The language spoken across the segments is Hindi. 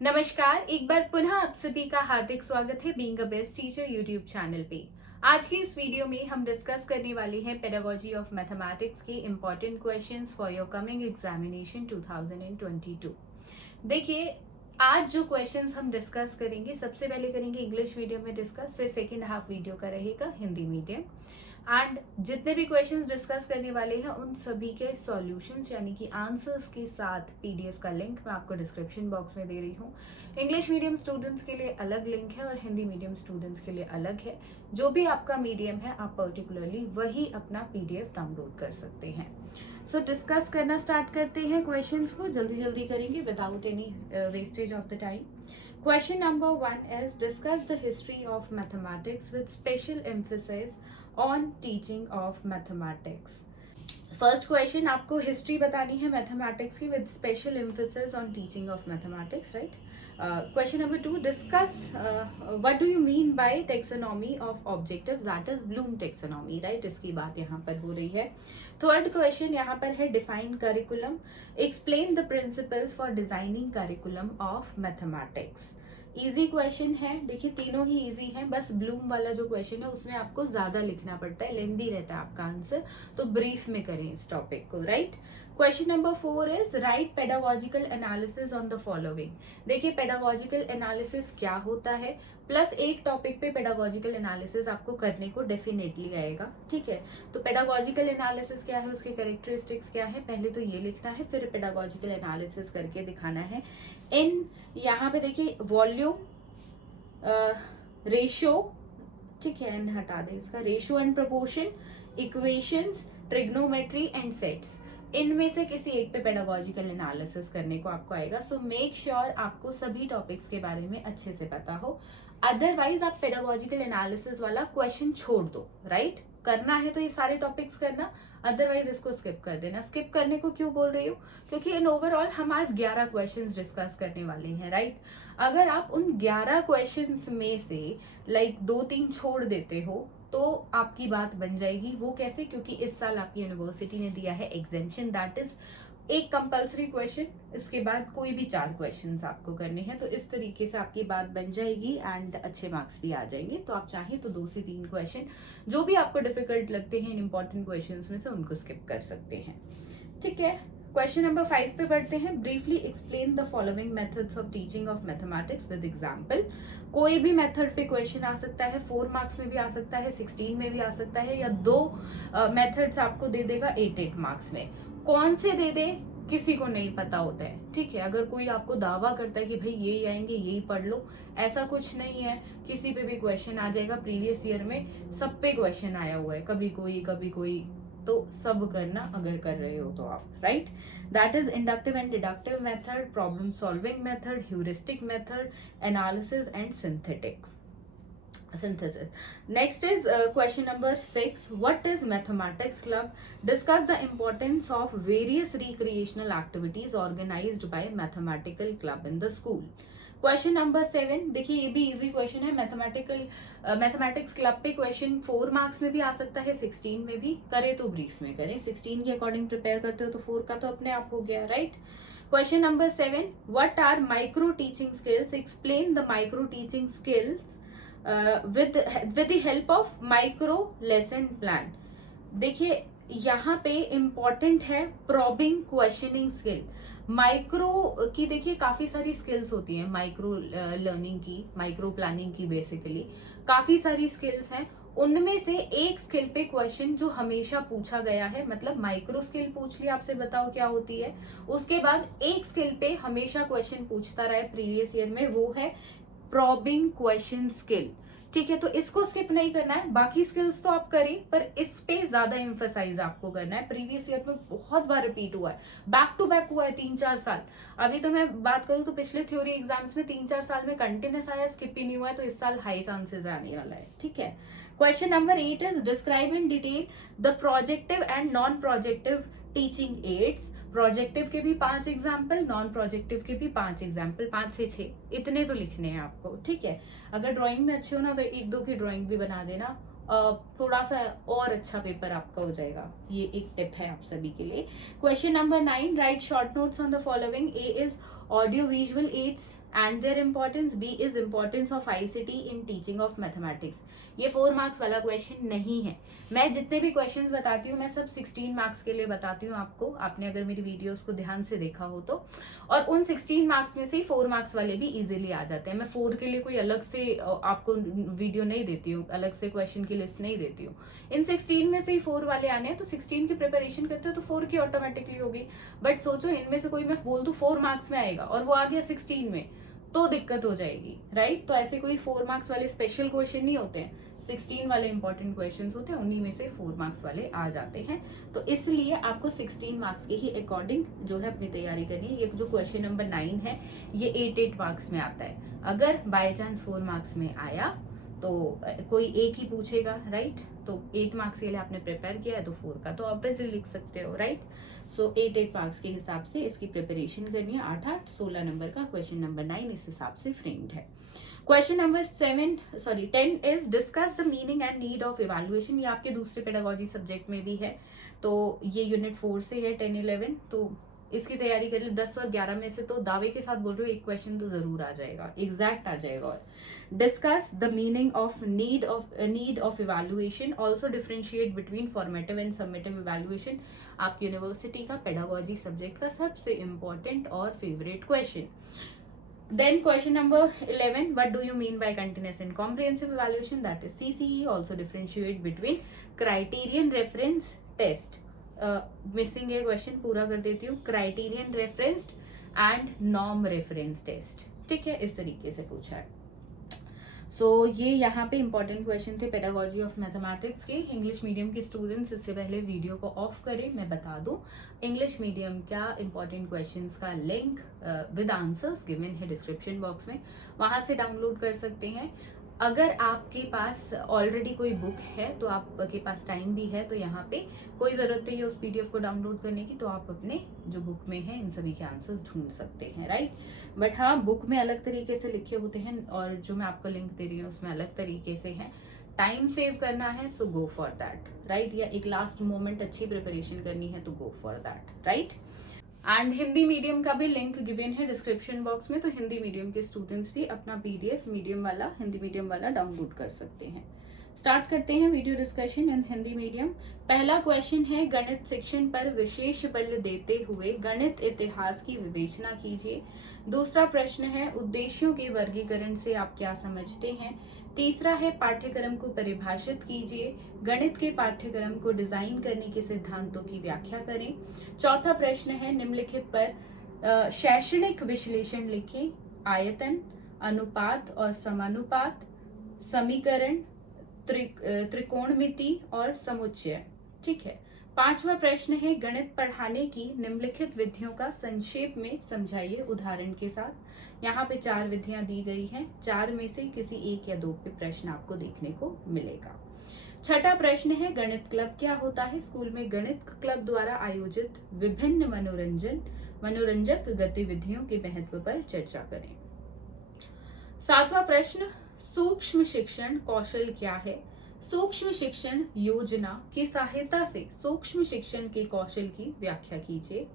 नमस्कार, एक बार पुनः आप सभी का हार्दिक स्वागत है being a best teacher YouTube channel पे। आज की इस वीडियो में हम डिस्कस करने वाले हैं पेडागोजी ऑफ मैथमेटिक्स के important questions for your coming examination 2022। देखिए, आज जो क्वेश्चंस हम डिस्कस करेंगे, सबसे पहले करेंगे इंग्लिश मीडियम में डिस्कस, फिर सेकेंड हाफ वीडियो का रहेगा हिंदी मीडियम। एंड जितने भी क्वेश्चंस डिस्कस करने वाले हैं उन सभी के सॉल्यूशंस यानी कि आंसर्स के साथ पीडीएफ का लिंक मैं आपको डिस्क्रिप्शन बॉक्स में दे रही हूँ। इंग्लिश मीडियम स्टूडेंट्स के लिए अलग लिंक है और हिंदी मीडियम स्टूडेंट्स के लिए अलग है। जो भी आपका मीडियम है आप पर्टिकुलरली वही अपना पीडीएफ डाउनलोड कर सकते हैं। सो डिस्कस करना स्टार्ट करते हैं क्वेश्चंस को, जल्दी जल्दी करेंगे without any wastage of the time. Question number 1 is discuss the history of mathematics with special emphasis on teaching of mathematics. First question, आपको हिस्ट्री बतानी है मैथमेटिक्स की with special emphasis on teaching of mathematics, right. Question number 2, discuss what do you mean by taxonomy of objectives, that is Bloom taxonomy, right. इसकी बात यहाँ पर हो रही है। थर्ड क्वेश्चन यहाँ पर है define curriculum, explain the principles for designing curriculum of mathematics. Easy question है, देखिए तीनों ही इजी हैं, बस ब्लूम वाला जो क्वेश्चन है उसमें आपको ज्यादा लिखना पड़ता है, लेंदी रहता है आपका आंसर, तो ब्रीफ में करें इस टॉपिक को, right. Question number 4 is right pedagogical analysis on the following. देखिए पेडागोजिकल एनालिसिस क्या होता है, प्लस एक टॉपिक पे पेडागोजिकल एनालिसिस आपको करने को डेफिनेटली आएगा, ठीक है। तो पेडागोजिकल एनालिसिस क्या है, उसके कैरेक्टरिस्टिक्स क्या है, पहले तो ये लिखना है, फिर पेडागोजिकल एनालिसिस करके दिखाना है। इन यहाँ पे देखिए वॉल्यूम, रेशियो, ठीक है, एंड हटा दें इसका, ratio and proportion, equations, trigonometry and sets, इनमें से किसी एक पे पेडागोजिकल एनालिसिस करने को आपको आएगा। सो मेक श्योर आपको सभी टॉपिक्स के बारे में अच्छे से पता हो, अदरवाइज आप पेडागोजिकल एनालिसिस वाला क्वेश्चन छोड़ दो, राइट। करना है तो ये सारे टॉपिक्स करना, अदरवाइज इसको स्किप कर देना। स्किप करने को क्यों बोल रही हूँ, क्योंकि इन ओवरऑल हम आज 11 क्वेश्चंस डिस्कस करने वाले हैं, राइट। अगर आप उन 11 क्वेश्चंस में से लाइक 2-3 छोड़ देते हो तो आपकी बात बन जाएगी। वो कैसे, क्योंकि इस साल आपकी यूनिवर्सिटी ने दिया है एग्जेम्पशन, दैट इज एक कंपल्सरी क्वेश्चन, इसके बाद कोई भी 4 क्वेश्चंस आपको करने हैं, तो इस तरीके से आपकी बात बन जाएगी एंड अच्छे मार्क्स भी आ जाएंगे। तो आप चाहें तो 2 से 3 क्वेश्चन जो भी आपको डिफिकल्ट लगते हैं इन इंपॉर्टेंट क्वेश्चंस में से उनको स्किप कर सकते हैं, ठीक है। क्वेश्चन नंबर 5 पे बढ़ते हैं। Briefly explain the following methods of teaching of mathematics with example. कोई भी मेथड पे क्वेश्चन आ सकता है, 4 मार्क्स में भी आ सकता है, 16 में भी आ सकता है, या 2 मेथड्स आपको दे देगा 8 मार्क्स में। कौन से दे दे किसी को नहीं पता होता है, ठीक है। अगर कोई आपको दावा करता है कि भाई यही आएंगे यही पढ़ लो, ऐसा कुछ नहीं है। किसी पे भी क्वेश्चन आ जाएगा, प्रीवियस ईयर में सब पे क्वेश्चन आया हुआ है, कभी कोई, तो सब करना अगर कर रहे हो तो आप, right. That is inductive and deductive method, problem solving method, heuristic method, analysis and synthetic synthesis. Next is question number 6. What is mathematics club? Discuss the importance of various recreational activities organized by mathematical club in the school. Question number 7, देखिए ये भी इजी क्वेश्चन है। मैथमेटिक्स क्लब पे क्वेश्चन 4 मार्क्स में भी आ सकता है, 16 में भी, करे तो ब्रीफ में करें, 16 के अकॉर्डिंग प्रिपेयर करते हो तो 4 का तो अपने आप हो गया, right. Question number 7, what are micro teaching skills, explain the micro teaching skills with the help of micro lesson plan। देखिए यहाँ पे इम्पॉर्टेंट है प्रॉबिंग क्वेश्चनिंग स्किल। माइक्रो की देखिए काफी सारी स्किल्स होती हैं, माइक्रो लर्निंग की, माइक्रो प्लानिंग की, बेसिकली काफी सारी स्किल्स हैं। उनमें से एक स्किल पे क्वेश्चन जो हमेशा पूछा गया है, मतलब माइक्रो स्किल पूछ लिया, आपसे बताओ क्या होती है, उसके बाद एक स्किल पे हमेशा क्वेश्चन पूछता रहा है प्रीवियस ईयर में, वो है प्रॉबिंग क्वेश्चन स्किल, ठीक है। तो इसको स्किप नहीं करना है, बाकी स्किल्स तो आप करें पर इस पे ज्यादा एम्फसाइज आपको करना है। प्रीवियस ईयर में बहुत बार रिपीट हुआ है, बैक टू बैक हुआ है 3-4 साल। अभी तो मैं बात करूं तो पिछले थ्योरी एग्जाम्स में 3-4 साल में कंटिन्यूस आया, स्किप ही नहीं हुआ है, तो इस साल हाई चांसेस आने वाला है, ठीक है। Question number 8 is describe in detail the projective and non projective teaching ads. Projective के भी 5 एग्जाम्पल, नॉन प्रोजेक्टिव के भी 5 एग्जाम्पल, 5 से 6 इतने तो लिखने हैं आपको, ठीक है। अगर ड्राइंग में अच्छे हो ना तो 1-2 की ड्राइंग भी बना देना, थोड़ा सा और अच्छा पेपर आपका हो जाएगा। ये एक टिप है आप सभी के लिए। Question number 9, write short notes on the following. A is audio visual aids and their importance, B is importance of ICT in teaching of mathematics. ये 4 मार्क्स वाला क्वेश्चन नहीं है। मैं जितने भी क्वेश्चंस बताती हूँ मैं सब 16 मार्क्स के लिए बताती हूँ आपको, आपने अगर मेरी वीडियोस को ध्यान से देखा हो तो। और उन 16 मार्क्स में से 4 मार्क्स वाले भी इजीली आ जाते हैं। मैं 4 के लिए कोई अलग से आपको वीडियो नहीं देती हूँ, अलग से क्वेश्चन की लिस्ट नहीं देती हूँ। इन 16 में से ही 4 वाले आने हैं, तो 16 की प्रिपरेशन करते हो तो 4 की ऑटोमेटिकली होगी। बट सोचो इनमें से कोई मैं बोल दूं 4 मार्क्स में आएगा और वो आ गया 16 में, तो दिक्कत हो जाएगी, राइट। तो ऐसे कोई 4 मार्क्स वाले स्पेशल क्वेश्चन नहीं होते हैं, 16 वाले इंपॉर्टेंट क्वेश्चंस होते हैं, उन्हीं में से 4 मार्क्स वाले आ जाते हैं। तो इसलिए आपको 16 मार्क्स के ही अकॉर्डिंग जो है अपनी तैयारी करनी है। ये जो क्वेश्चन नंबर 9 है ये 8 मार्क्स में आता है। अगर बाय चांस 4 मार्क्स में आया तो कोई एक ही पूछेगा, राइट। तो 8 मार्क्स के लिए आपने प्रिपेयर किया है तो 4 का तो ऑब्वियसली लिख सकते हो, राइट। सो 8 मार्क्स के हिसाब से इसकी प्रिपरेशन करनी है। 8 16 नंबर का क्वेश्चन नंबर 9 इस हिसाब से फ्रेम्ड है। Question number 10 is discuss the meaning and need of evaluation. ये आपके दूसरे पेडागोजी सब्जेक्ट में भी है, तो ये यूनिट 4 से है 10 11। तो इसकी तैयारी कर ले। 10 और 11 में से तो दावे के साथ बोल रहे हो एक क्वेश्चन तो जरूर आ जाएगा, एग्जैक्ट आ जाएगा। और discuss the meaning of need of evaluation, also differentiate between formative and submissive evaluation. आपकी यूनिवर्सिटी का पेडागोजी सब्जेक्ट का सबसे इंपॉर्टेंट और favourite question. Then question number 11, what do you mean by continuous and comprehensive evaluation? That is CCE. Also differentiate between criterion reference test. Missing ये क्वेश्चन पूरा कर देती हूँ। Criterion referenced and norm reference test, ठीक है, इस तरीके से पूछा है। सो ये यहाँ पे इंपॉर्टेंट क्वेश्चन थे पेडागोजी ऑफ मैथमेटिक्स के। इंग्लिश मीडियम के स्टूडेंट्स इससे पहले वीडियो को ऑफ करें, मैं बता दूं इंग्लिश मीडियम का इंपॉर्टेंट क्वेश्चंस का लिंक विद आंसर्स गिवन है डिस्क्रिप्शन बॉक्स में, वहां से डाउनलोड कर सकते हैं। अगर आपके पास ऑलरेडी कोई बुक है तो आपके पास टाइम भी है तो यहाँ पे कोई ज़रूरत नहीं है उस पीडीएफ को डाउनलोड करने की, तो आप अपने जो बुक में है इन सभी के आंसर्स ढूंढ सकते हैं, राइट। बट हाँ, बुक में अलग तरीके से लिखे होते हैं और जो मैं आपको लिंक दे रही हूँ उसमें अलग तरीके से है। टाइम सेव करना है सो गो फॉर दैट, राइट। या एक लास्ट मोमेंट अच्छी प्रिपरेशन करनी है तो go for that, right. And Hindi medium का भी लिंक गिवन है डिस्क्रिप्शन बॉक्स में, तो हिंदी मीडियम के स्टूडेंट्स भी अपना पीडीएफ मीडियम वाला, हिंदी मीडियम वाला डाउनलोड कर सकते हैं। स्टार्ट करते हैं video discussion in Hindi medium. पहला क्वेश्चन है, गणित शिक्षण पर विशेष बल देते हुए गणित इतिहास की विवेचना कीजिए। दूसरा प्रश्न है, उद्देश्यों के वर्गीकरण से आप क्या समझते हैं। तीसरा है, पाठ्यक्रम को परिभाषित कीजिए। गणित के पाठ्यक्रम को डिजाइन करने के सिद्धांतों की व्याख्या करें। चौथा प्रश्न है, निम्नलिखित पर शैक्षणिक विश्लेषण लिखें। आयतन, अनुपात और समानुपात, समीकरण, त्रिकोणमिति और समुच्चय, ठीक है। पांचवा प्रश्न है, गणित पढ़ाने की निम्नलिखित विधियों का संक्षेप में समझाइए उदाहरण के साथ। यहाँ पे 4 विधियां दी गई हैं, 4 में से किसी एक या 2 पे प्रश्न आपको देखने को मिलेगा। छठा प्रश्न है, गणित क्लब क्या होता है। स्कूल में गणित क्लब द्वारा आयोजित विभिन्न मनोरंजक गतिविधियों के महत्व पर चर्चा करें। 7वां प्रश्न, सूक्ष्म शिक्षण कौशल क्या है। सूक्ष्म शिक्षण योजना की सहायता से सूक्ष्म शिक्षण के कौशल की व्याख्या कीजिए।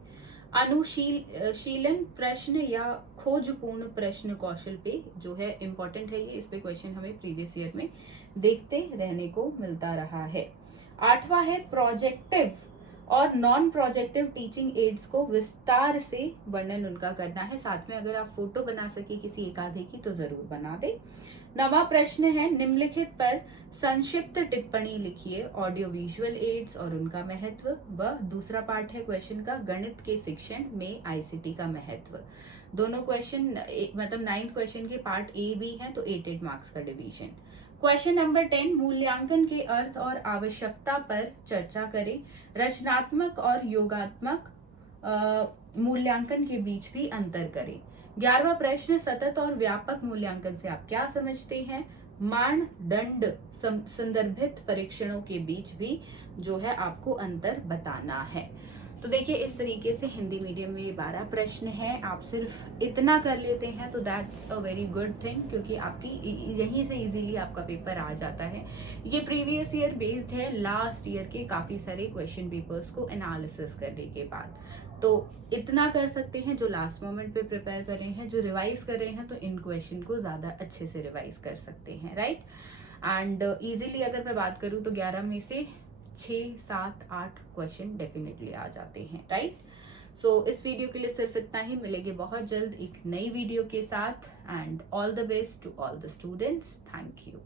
अनुशीलन प्रश्न या खोजपूर्ण प्रश्न कौशल पे जो है इंपॉर्टेंट है, ये इस पे क्वेश्चन हमें प्रीवियस ईयर में देखते रहने को मिलता रहा है। 8वां है, प्रोजेक्टिव और नॉन प्रोजेक्टिव टीचिंग एड्स को विस्तार से वर्णन उनका करना है। साथ में अगर आप फोटो बना सके किसी एक आधे की तो जरूर बना दे। 9वां प्रश्न है, निम्नलिखित पर संक्षिप्त टिप्पणी लिखिए। ऑडियो विजुअल एड्स और उनका महत्व। व दूसरा पार्ट है क्वेश्चन का, गणित के शिक्षण में आईसीटी का महत्व। दोनों क्वेश्चन मतलब 9th क्वेश्चन के पार्ट ए भी है, तो 8 मार्क्स का डिवीजन। क्वेश्चन नंबर 10, मूल्यांकन के अर्थ और आवश्यकता पर चर्चा करें। रचनात्मक और योगात्मक मूल्यांकन के बीच भी अंतर करें। 11वां प्रश्न, सतत और व्यापक मूल्यांकन से आप क्या समझते हैं। मानदंड संदर्भित परीक्षणों के बीच भी जो है आपको अंतर बताना है। तो देखिए इस तरीके से हिंदी मीडियम में ये 12 प्रश्न हैं, आप सिर्फ इतना कर लेते हैं तो that's a very good thing, क्योंकि आपकी यहीं से इजीली आपका पेपर आ जाता है। ये प्रीवियस ईयर बेस्ड है, लास्ट ईयर के काफ़ी सारे क्वेश्चन पेपर्स को एनालिसिस करने के बाद। तो इतना कर सकते हैं, जो लास्ट मोमेंट पे प्रिपेयर कर रहे हैं, जो रिवाइज कर रहे हैं, तो इन क्वेश्चन को ज़्यादा अच्छे से रिवाइज कर सकते हैं, राइट। एंड इजीली अगर मैं बात करूँ तो 11 में से 6, 7, 8 क्वेश्चन डेफिनेटली आ जाते हैं, राइट। सो इस वीडियो के लिए सिर्फ इतना ही, मिलेंगे बहुत जल्द एक नई वीडियो के साथ। And all the best to all the students, thank you.